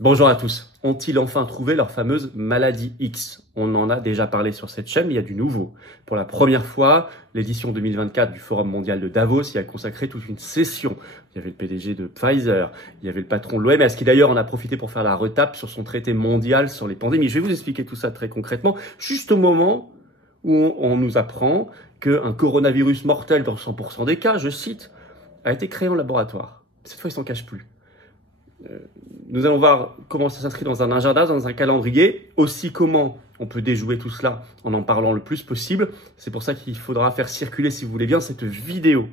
Bonjour à tous. Ont-ils enfin trouvé leur fameuse maladie X? On en a déjà parlé sur cette chaîne, mais il y a du nouveau. Pour la première fois, l'édition 2024 du Forum mondial de Davos y a consacré toute une session. Il y avait le PDG de Pfizer, il y avait le patron de l'OMS, qui d'ailleurs en a profité pour faire la retape sur son traité mondial sur les pandémies. Je vais vous expliquer tout ça très concrètement, juste au moment où on nous apprend qu'un coronavirus mortel dans 100% des cas, je cite, a été créé en laboratoire. Cette fois, il s'en cache plus. Nous allons voir comment ça s'inscrit dans un agenda, dans un calendrier, aussi comment on peut déjouer tout cela en parlant le plus possible. C'est pour ça qu'il faudra faire circuler, si vous voulez bien, cette vidéo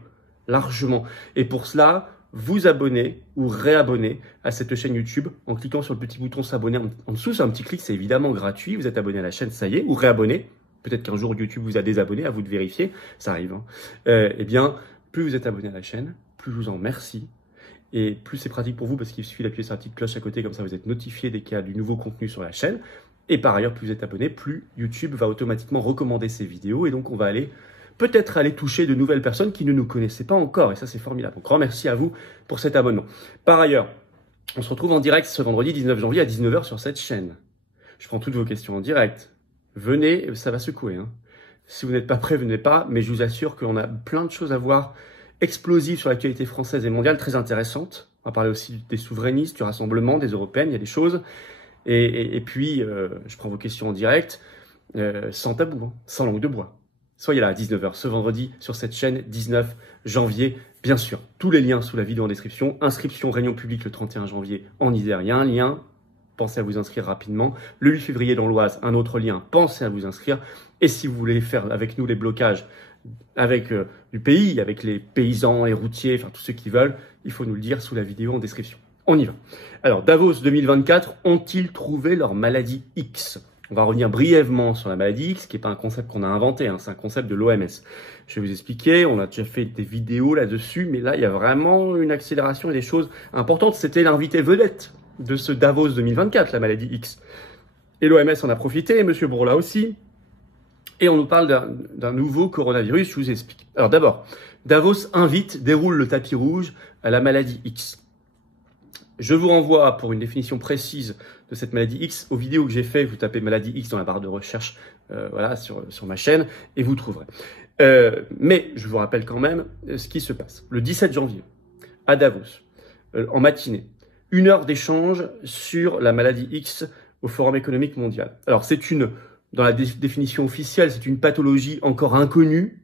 largement. Et pour cela, vous abonner ou réabonner à cette chaîne YouTube en cliquant sur le petit bouton s'abonner en dessous. C'est un petit clic, c'est évidemment gratuit. Vous êtes abonné à la chaîne, ça y est, ou réabonné. Peut-être qu'un jour YouTube vous a désabonné, à vous de vérifier, ça arrive. Eh bien, plus vous êtes abonné à la chaîne, plus je vous en remercie. Et plus c'est pratique pour vous parce qu'il suffit d'appuyer sur la petite cloche à côté, comme ça vous êtes notifié dès qu'il y a du nouveau contenu sur la chaîne. Et par ailleurs, plus vous êtes abonné, plus YouTube va automatiquement recommander ces vidéos. Et donc on va peut-être aller toucher de nouvelles personnes qui ne nous connaissaient pas encore. Et ça c'est formidable. Donc grand merci à vous pour cet abonnement. Par ailleurs, on se retrouve en direct ce vendredi 19 janvier à 19 h sur cette chaîne. Je prends toutes vos questions en direct. Venez, ça va secouer. Si vous n'êtes pas prêts, venez pas. Mais je vous assure qu'on a plein de choses à voir explosive sur l'actualité française et mondiale, très intéressante. On va parler aussi des souverainistes, du rassemblement, des européennes, il y a des choses. Et puis, je prends vos questions en direct, sans tabou, sans langue de bois. Soyez là à 19 h ce vendredi sur cette chaîne, 19 janvier, bien sûr. Tous les liens sous la vidéo en description. Inscription, réunion publique le 31 janvier en Isère. Il y a un lien, pensez à vous inscrire rapidement. Le 8 février dans l'Oise, un autre lien, pensez à vous inscrire. Et si vous voulez faire avec nous les blocages, avec du pays, avec les paysans et routiers, enfin tous ceux qui veulent, il faut nous le dire sous la vidéo en description. On y va. Alors, Davos 2024, ont-ils trouvé leur maladie X? On va revenir brièvement sur la maladie X, qui n'est pas un concept qu'on a inventé, c'est un concept de l'OMS. Je vais vous expliquer, on a déjà fait des vidéos là-dessus, mais là, il y a vraiment une accélération et des choses importantes. C'était l'invité vedette de ce Davos 2024, la maladie X. Et l'OMS en a profité, et M. Bourla aussi. Et on nous parle d'un nouveau coronavirus, je vous explique. Alors d'abord, Davos déroule le tapis rouge à la maladie X. Je vous renvoie pour une définition précise de cette maladie X aux vidéos que j'ai fait. Vous tapez maladie X dans la barre de recherche voilà, sur ma chaîne et vous trouverez. Mais je vous rappelle quand même ce qui se passe. Le 17 janvier, à Davos, en matinée, 1 heure d'échange sur la maladie X au Forum économique mondial. Alors dans la définition officielle, c'est une pathologie encore inconnue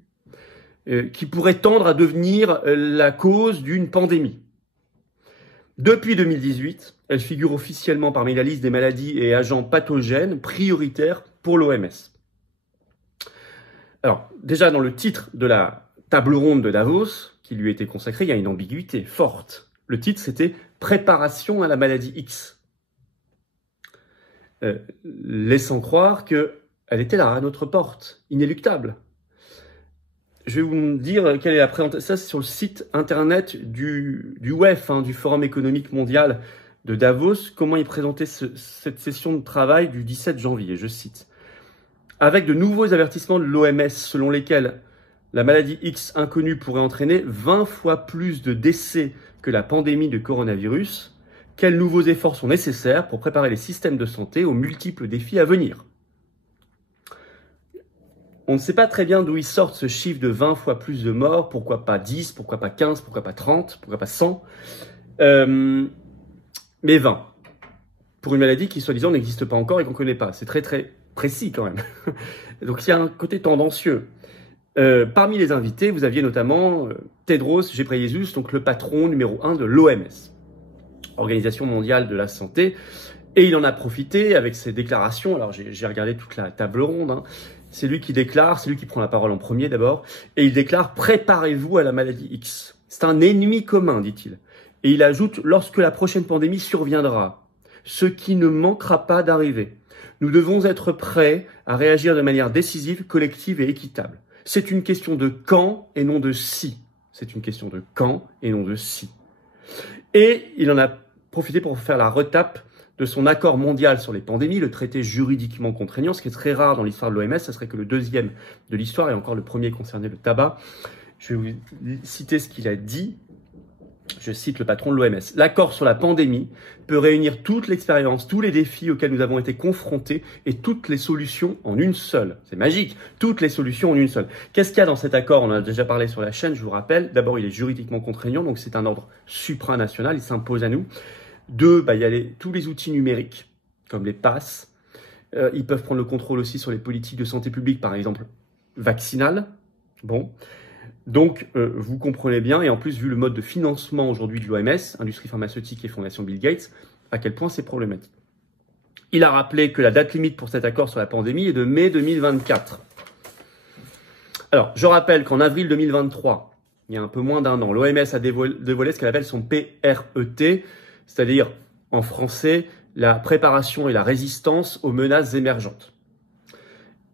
qui pourrait tendre à devenir la cause d'une pandémie. Depuis 2018, elle figure officiellement parmi la liste des maladies et agents pathogènes prioritaires pour l'OMS. Alors, déjà dans le titre de la table ronde de Davos, qui lui était consacrée, il y a une ambiguïté forte. Le titre, c'était « Préparation à la maladie X ». Laissant croire qu'elle était là, à notre porte, inéluctable. Je vais vous dire quelle est la présentation. Ça, c'est sur le site internet du WEF, du Forum économique mondial de Davos. Comment il présentait cette session de travail du 17 janvier, je cite. Avec de nouveaux avertissements de l'OMS, selon lesquels la maladie X inconnue pourrait entraîner 20 fois plus de décès que la pandémie de coronavirus. Quels nouveaux efforts sont nécessaires pour préparer les systèmes de santé aux multiples défis à venir? On ne sait pas très bien d'où ils sortent ce chiffre de 20 fois plus de morts. Pourquoi pas 10, pourquoi pas 15, pourquoi pas 30, pourquoi pas 100 mais 20. Pour une maladie qui, soi-disant, n'existe pas encore et qu'on ne connaît pas. C'est très très précis quand même. Donc il y a un côté tendancieux. Parmi les invités, vous aviez notamment Tedros Ghebreyesus, donc le patron numéro 1 de l'OMS. Organisation mondiale de la santé, et il en a profité avec ses déclarations. Alors j'ai regardé toute la table ronde, c'est lui qui déclare, c'est lui qui prend la parole en premier d'abord, et il déclare « Préparez-vous à la maladie X ». C'est un ennemi commun, dit-il. Et il ajoute « Lorsque la prochaine pandémie surviendra, ce qui ne manquera pas d'arriver, nous devons être prêts à réagir de manière décisive, collective et équitable. C'est une question de quand et non de si. C'est une question de quand et non de si. » Et il en a profité pour faire la retape de son accord mondial sur les pandémies, le traité juridiquement contraignant, ce qui est très rare dans l'histoire de l'OMS, ça serait que le deuxième de l'histoire et encore le premier concernait le tabac. Je vais vous citer ce qu'il a dit. Je cite le patron de l'OMS. L'accord sur la pandémie peut réunir toute l'expérience, tous les défis auxquels nous avons été confrontés et toutes les solutions en une seule. C'est magique. Toutes les solutions en une seule. Qu'est-ce qu'il y a dans cet accord? On en a déjà parlé sur la chaîne, je vous rappelle. D'abord, il est juridiquement contraignant, donc c'est un ordre supranational, il s'impose à nous. Deux, il y a tous les outils numériques, comme les passes. Ils peuvent prendre le contrôle aussi sur les politiques de santé publique, par exemple, vaccinales. Bon. Donc, vous comprenez bien, et en plus, vu le mode de financement aujourd'hui de l'OMS, industrie pharmaceutique et fondation Bill Gates, à quel point c'est problématique. Il a rappelé que la date limite pour cet accord sur la pandémie est de mai 2024. Alors, je rappelle qu'en avril 2023, il y a un peu moins d'un an, l'OMS a dévoilé ce qu'elle appelle son PRET, c'est-à-dire, en français, la préparation et la résistance aux menaces émergentes.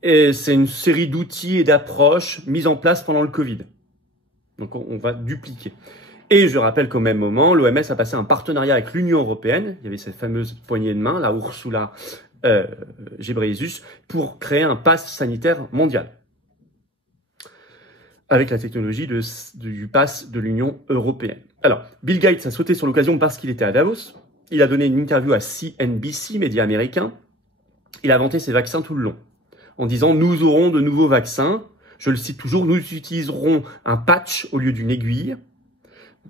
Et c'est une série d'outils et d'approches mises en place pendant le Covid. Donc on va dupliquer. Et je rappelle qu'au même moment, l'OMS a passé un partenariat avec l'Union européenne. Il y avait cette fameuse poignée de main, la Ursula Ghebreyesus, pour créer un pass sanitaire mondial. Avec la technologie du pass de l'Union européenne. Alors, Bill Gates a sauté sur l'occasion parce qu'il était à Davos. Il a donné une interview à CNBC, média américain. Il a vanté ses vaccins tout le long, en disant « Nous aurons de nouveaux vaccins ». Je le cite toujours, « Nous utiliserons un patch au lieu d'une aiguille.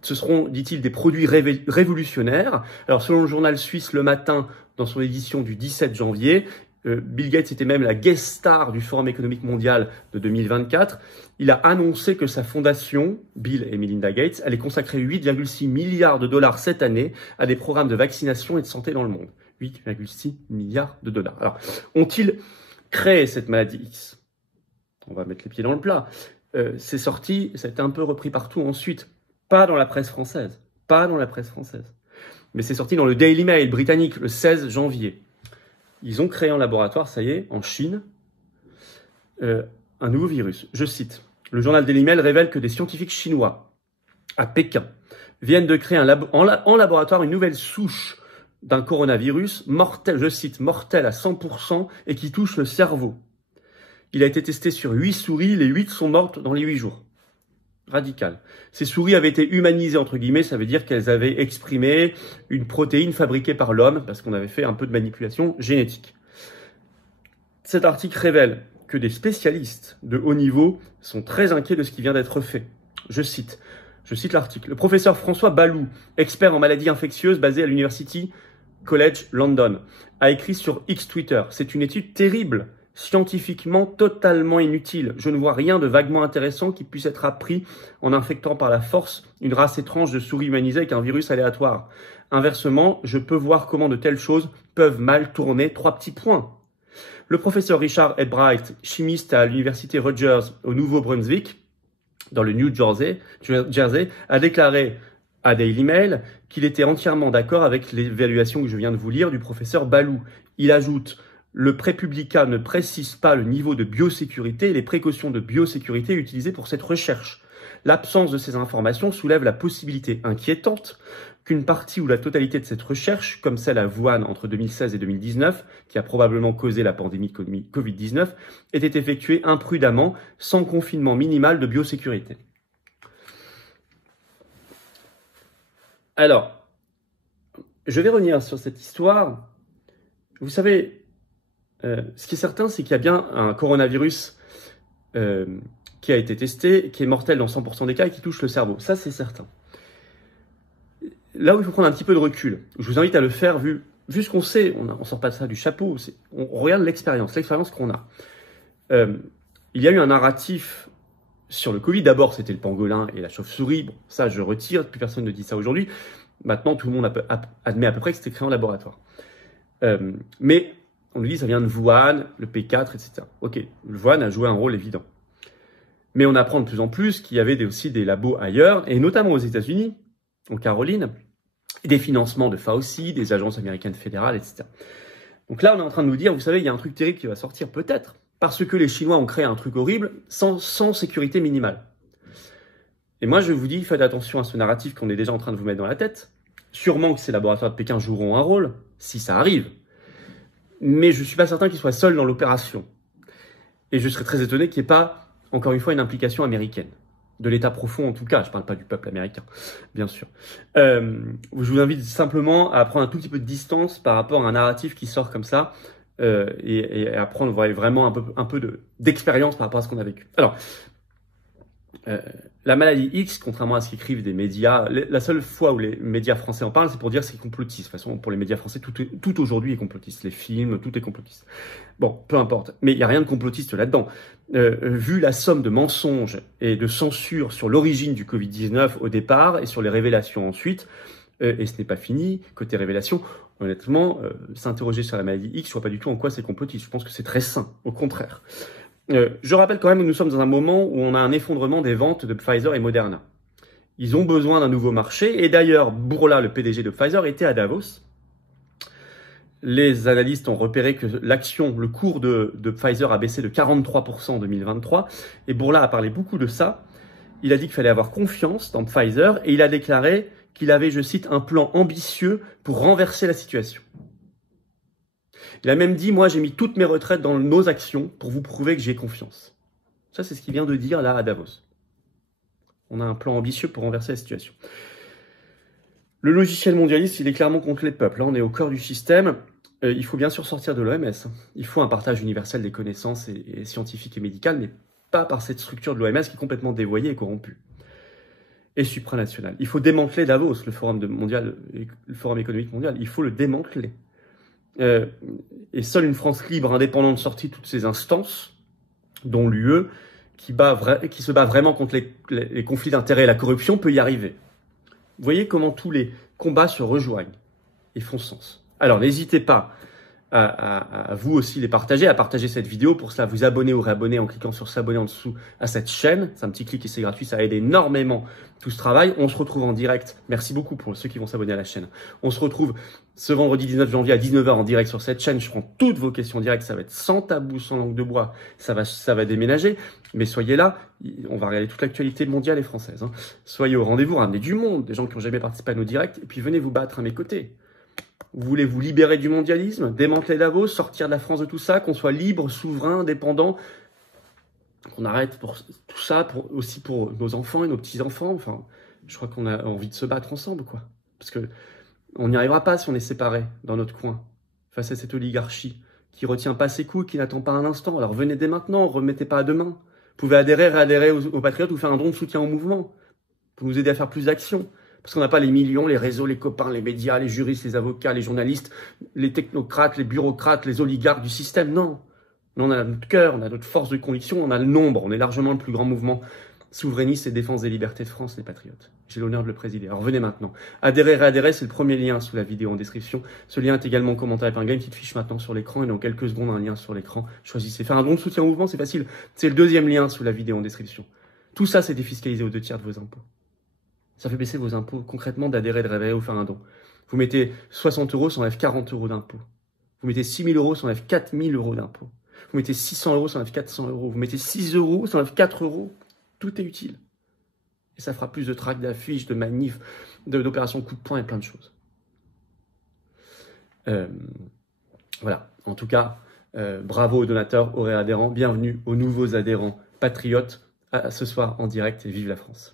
Ce seront, dit-il, des produits révolutionnaires. » Alors, selon le journal suisse Le Matin, dans son édition du 17 janvier, Bill Gates était même la guest star du Forum économique mondial de 2024. Il a annoncé que sa fondation, Bill et Melinda Gates, allait consacrer 8,6 milliards de dollars cette année à des programmes de vaccination et de santé dans le monde. 8,6 milliards de dollars. Alors, ont-ils créé cette maladie X? On va mettre les pieds dans le plat. C'est sorti, ça a été un peu repris partout ensuite. Pas dans la presse française. Pas dans la presse française. Mais c'est sorti dans le Daily Mail britannique le 16 janvier. Ils ont créé en laboratoire, ça y est, en Chine, un nouveau virus. Je cite. Le journal Daily Mail révèle que des scientifiques chinois, à Pékin, viennent de créer en laboratoire une nouvelle souche d'un coronavirus mortel, je cite, mortel à 100% et qui touche le cerveau. Il a été testé sur 8 souris, les 8 sont mortes dans les 8 jours. Radical. Ces souris avaient été humanisées, entre guillemets, ça veut dire qu'elles avaient exprimé une protéine fabriquée par l'homme, parce qu'on avait fait un peu de manipulation génétique. Cet article révèle que des spécialistes de haut niveau sont très inquiets de ce qui vient d'être fait. Je cite l'article. Le professeur François Balloux, expert en maladies infectieuses basé à l'University College London, a écrit sur X Twitter. C'est une étude terrible, scientifiquement totalement inutile. Je ne vois rien de vaguement intéressant qui puisse être appris en infectant par la force une race étrange de souris humanisées avec un virus aléatoire. Inversement, je peux voir comment de telles choses peuvent mal tourner. 3 petits points. Le professeur Richard Ebright, chimiste à l'université Rutgers au Nouveau-Brunswick, dans le New Jersey, a déclaré à Daily Mail qu'il était entièrement d'accord avec l'évaluation que je viens de vous lire du professeur Balloux. Il ajoute: le prépublicat ne précise pas le niveau de biosécurité et les précautions de biosécurité utilisées pour cette recherche. L'absence de ces informations soulève la possibilité inquiétante qu'une partie ou la totalité de cette recherche, comme celle à Wuhan entre 2016 et 2019, qui a probablement causé la pandémie de Covid-19, ait été effectuée imprudemment, sans confinement minimal de biosécurité. Alors, je vais revenir sur cette histoire. Vous savez, ce qui est certain, c'est qu'il y a bien un coronavirus qui a été testé, qui est mortel dans 100% des cas et qui touche le cerveau. Ça, c'est certain. Là où il faut prendre un petit peu de recul, je vous invite à le faire vu ce qu'on sait, on sort pas de ça du chapeau, on regarde l'expérience qu'on a. Il y a eu un narratif sur le Covid. D'abord, c'était le pangolin et la chauve-souris. Bon, ça, je retire, plus personne ne dit ça aujourd'hui. Maintenant, tout le monde admet à peu près que c'était créé en laboratoire. Mais on nous dit ça vient de Wuhan, le P4, etc. Ok, le Wuhan a joué un rôle évident. Mais on apprend de plus en plus qu'il y avait aussi des labos ailleurs, et notamment aux États-Unis, en Caroline, des financements de Fauci, des agences américaines fédérales, etc. Donc là, on est en train de nous dire, vous savez, il y a un truc terrible qui va sortir, peut-être, parce que les Chinois ont créé un truc horrible sans sécurité minimale. Et moi, je vous dis, faites attention à ce narratif qu'on est déjà en train de vous mettre dans la tête. Sûrement que ces laboratoires de Pékin joueront un rôle, si ça arrive. Mais je ne suis pas certain qu'ils soient seuls dans l'opération. Et je serais très étonné qu'il n'y ait pas, encore une fois, une implication américaine. de l'État profond en tout cas, je ne parle pas du peuple américain, bien sûr. Je vous invite simplement à prendre un tout petit peu de distance par rapport à un narratif qui sort comme ça, et à prendre vraiment un peu d'expérience par rapport à ce qu'on a vécu. Alors, la maladie X, contrairement à ce qu'écrivent des médias, la seule fois où les médias français en parlent, c'est pour dire que c'est complotiste. De toute façon, pour les médias français, tout aujourd'hui est complotiste. Les films, tout est complotiste. Bon, peu importe. Mais il n'y a rien de complotiste là-dedans. Vu la somme de mensonges et de censure sur l'origine du Covid-19 au départ et sur les révélations ensuite, et ce n'est pas fini, côté révélation, honnêtement, s'interroger sur la maladie X, je vois pas du tout en quoi c'est complotiste. Je pense que c'est très sain, au contraire. Je rappelle quand même que nous sommes dans un moment où on a un effondrement des ventes de Pfizer et Moderna. Ils ont besoin d'un nouveau marché, et d'ailleurs, Bourla, le PDG de Pfizer, était à Davos. Les analystes ont repéré que le cours de Pfizer a baissé de 43% en 2023, et Bourla a parlé beaucoup de ça. Il a dit qu'il fallait avoir confiance dans Pfizer, et il a déclaré qu'il avait, je cite, un plan ambitieux pour renverser la situation. Il a même dit, moi j'ai mis toutes mes retraites dans nos actions pour vous prouver que j'ai confiance. Ça c'est ce qu'il vient de dire là à Davos. On a un plan ambitieux pour renverser la situation. Le logiciel mondialiste, il est clairement contre les peuples. Là on est au cœur du système. Il faut bien sûr sortir de l'OMS. Il faut un partage universel des connaissances et scientifiques et médicales, mais pas par cette structure de l'OMS qui est complètement dévoyée et corrompue. Et supranationale. Il faut démanteler Davos, le forum économique mondial. Il faut le démanteler. Et seule une France libre, indépendante, sortie de toutes ces instances, dont l'UE, qui se bat vraiment contre les conflits d'intérêts et la corruption, peut y arriver. Vous voyez comment tous les combats se rejoignent et font sens. Alors n'hésitez pas à vous aussi les partager, à partager cette vidéo. Pour cela, vous abonner ou réabonner en cliquant sur s'abonner en dessous à cette chaîne. C'est un petit clic et c'est gratuit, ça aide énormément tout ce travail. On se retrouve en direct. Merci beaucoup pour ceux qui vont s'abonner à la chaîne. On se retrouve ce vendredi 19 janvier à 19h en direct sur cette chaîne. Je prends toutes vos questions directes. Ça va être sans tabou, sans langue de bois. Ça va déménager. Mais soyez là. On va regarder toute l'actualité mondiale et française. Soyez au rendez-vous. Ramenez du monde, des gens qui n'ont jamais participé à nos directs. Et puis venez vous battre à mes côtés. Vous voulez vous libérer du mondialisme, démanteler Davos, sortir de la France de tout ça, qu'on soit libre, souverain, indépendant, qu'on arrête pour tout ça, aussi pour nos enfants et nos petits-enfants. Enfin, je crois qu'on a envie de se battre ensemble, quoi. Parce que on n'y arrivera pas si on est séparés dans notre coin, face à cette oligarchie qui retient pas ses coups, qui n'attend pas un instant. Alors venez dès maintenant, remettez pas à demain. Vous pouvez réadhérer aux Patriotes ou faire un don de soutien au mouvement pour nous aider à faire plus d'actions. Parce qu'on n'a pas les millions, les réseaux, les copains, les médias, les juristes, les avocats, les journalistes, les technocrates, les bureaucrates, les oligarques du système. Non. Nous, on a notre cœur, on a notre force de conviction, on a le nombre. On est largement le plus grand mouvement souverainiste et défense des libertés de France, les Patriotes. J'ai l'honneur de le présider. Alors venez maintenant. Adhérer, réadhérer, c'est le premier lien sous la vidéo en description. Ce lien est également commenté par une petite fiche maintenant sur l'écran et dans quelques secondes un lien sur l'écran. Choisissez. Faire un don de soutien au mouvement, c'est facile. C'est le deuxième lien sous la vidéo en description. Tout ça, c'est défiscalisé aux 2/3 de vos impôts. Ça fait baisser vos impôts concrètement d'adhérer, de réveiller ou faire un don. Vous mettez 60 €, ça enlève 40 € d'impôts. Vous mettez 6 000 €, ça enlève 4 000 € d'impôts. Vous mettez 600 €, ça enlève 400 €. Vous mettez 6 €, ça enlève 4 €. Tout est utile. Et ça fera plus de tracts, d'affiches, de manifs, d'opérations coup de poing et plein de choses. Voilà. En tout cas, bravo aux donateurs, aux réadhérents. Bienvenue aux nouveaux adhérents patriotes. À ce soir en direct et vive la France.